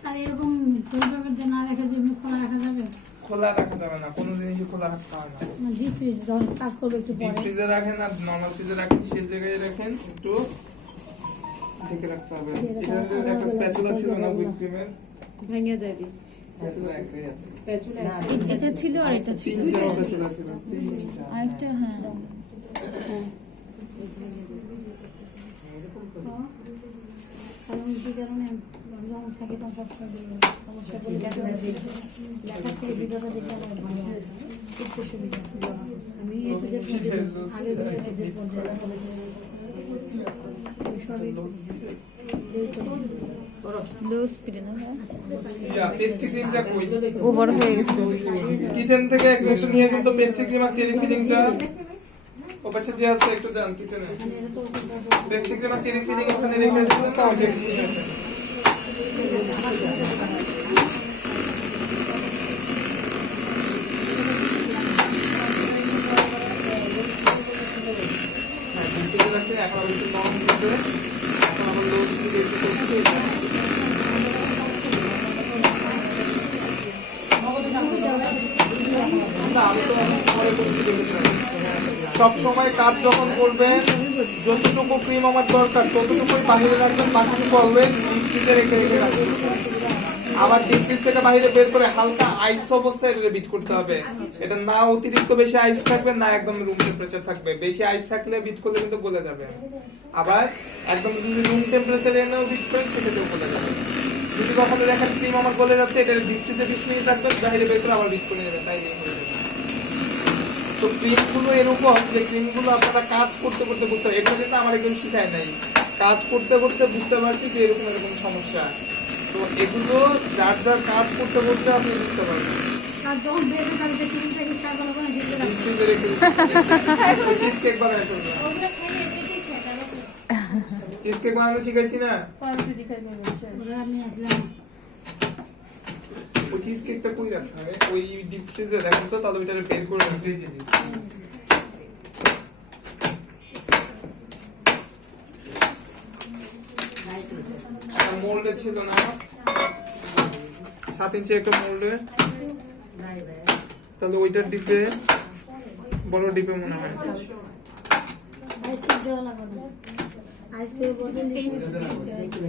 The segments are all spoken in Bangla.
স্যার এরকম পরিবারের না রেখে যদি খোলা রাখা যাবে? খোলা রাখা যাবে না, কোনো জিনিসই খোলা রাখতে হয় না। ডিপ ফ্রিজ যখন কাজ করবে একটু ডিপ পরে ফ্রিজে রাখেন আর নরমাল ফ্রিজে রাখেন, সেই জায়গায় রাখেন, একটু ঢেকে রাখতে হবে। এখানে একটা স্প্যাচুলা ছিল না হুইপ ক্রিমের, ভেঙে যায় দি স্প্যাচুলা একটাই আছে। এটা ছিল আর এটা ছিল তিনটা স্প্যাচুলা ছিল। আরেকটা হ্যাঁ কারণ কি কারণে যখন থাকে তখন সমস্যা লেখা থেকে ভিডিওটা দেখে আমার ভালো হয়, খুব সুবিধা। আমি আগে ওভার হয়ে গেছে। কিচেন থেকে একটু নিয়ে কিন্তু পেস্ট্রি ক্রিম আর চেরি ফিলিংটা ওপাশে যে আছে একটু যান কিচেনে, পেস্ট্রি ক্রিম আর চেরি ফিলিং ওখানে রেখে এসেছিলেন না, ওইটা নিয়ে আসেন। এখন আবার একটু নরম দিতে, এখন আবার লো স্পিডে একটু করতে। সব সময় কাজ যখন করবেন যতটুকু ক্রিম আমার দরকার ততটুকুই বাহিরে রাখবেন, বাকিটুকু অলওয়েজ ডিপ ফ্রিজে রেখে রাখবেন। আবার ডিপ ফ্রিজ থেকে বাইরে বের করে হালকা আইস অবস্থায় এটা বিট করতে হবে। এটা না অতিরিক্ত বেশি আইস থাকবে না একদম রুম টেম্পারেচার থাকবে। বেশি আইস থাকলে বিট করলে কিন্তু গলে যাবে। আবার একদম যদি রুম টেম্পারেচারে এনেও বিট করেন সেক্ষেত্রেও গলে যাবে। যদি কখনো দেখেন ক্রিম আমার গলে যাচ্ছে, এটা ডিপ ফ্রিজে 20 মিনিট রাখবেন, বাইরে বের করে আবার বিট করে নেবেন, তাই নিয়ে হয়ে যাবে। তো ক্রিমগুলো এরকম যে ক্রিমগুলো আপনারা কাজ করতে করতে বুঝতে পারেন, এগুলো কিন্তু আমার একদম শিখায় নাই, কাজ করতে করতে বুঝতে পারছি যে এরকম এরকম সমস্যা। তো এগুলো যার যার কাজ করতে করতে আপনি বুঝতে পারবেন। আর যখন বের করে তাহলে ক্রিম থেকে স্টার্ট করব না, ভিতরে চিজ কেক বানাতে হবে। চিজ কেক বানানো শিখাইছি না, ওরা আমি আসলাম ওই চিজ কেকটা কই রাখছেন? ওই ডিপ ফ্রিজে রাখুন তো, তাহলে ওইটা বের করে ফ্রিজে দিন। মোল্ডে ছিল না 7 ইঞ্চি একটা মোল্ডে, তাহলে ওইটার ডিপে বড় ডিপে মনে হয় আইসক্রিম দেওয়া লাগবে না, আইসক্রিম বলতে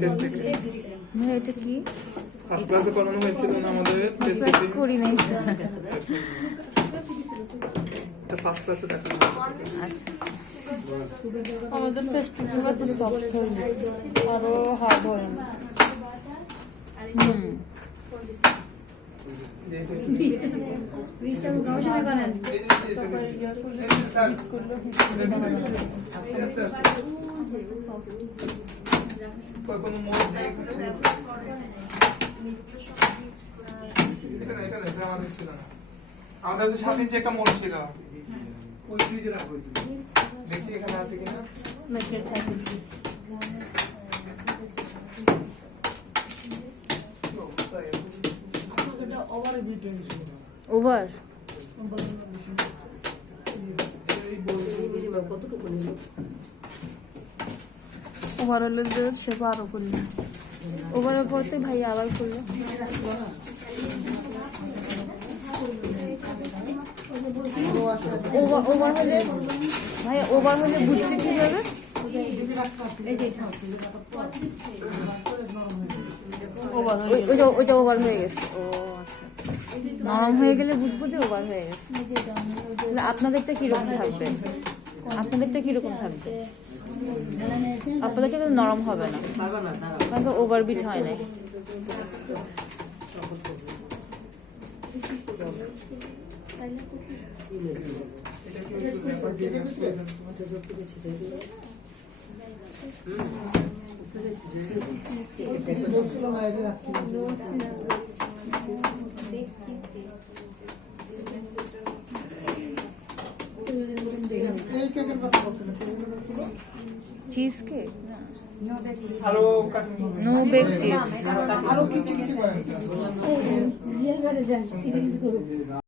পেস্ট ক্রিম। এটা কি ফার্স্ট ক্লাসে করানো হয়েছিল না আমাদের পেস্ট ক্রিম, করি নাই এটা ফার্স্ট ক্লাসে দেখানো। আচ্ছা আমাদের ফেস্টিভ্যাল তো সফট হয়ে যায়, আরো হার্ড হয় না। আমাদের 7 ইঞ্চি একটা মোল্ড ছিল, দেখি এখানে আছে কিনা। ওভার ওভার হলে সেবা আরো করলে ওভারের পরতে ভাই আবার করলো। ওভার হলে ভাই ওভার হলে বুঝছে কিভাবে? ওইটা ওভার হয়ে গেছে। ও আচ্ছা আচ্ছা, নরম হয়ে গেলে বুঝবো যে ওভার হয়ে গেছে। আপনাদেরটা কিরকম থাকবে? আপনাদেরটা কিরকম থাকবে? আপনাদেরটা কিন্তু নরম হবে না, কারণ ওভারবিট হয় নাই। চিজ কেক না, নো বেক চিজ। আরো কিছু কিছু করেন। রিয়েল করে যান, কিছু কিছু করুন।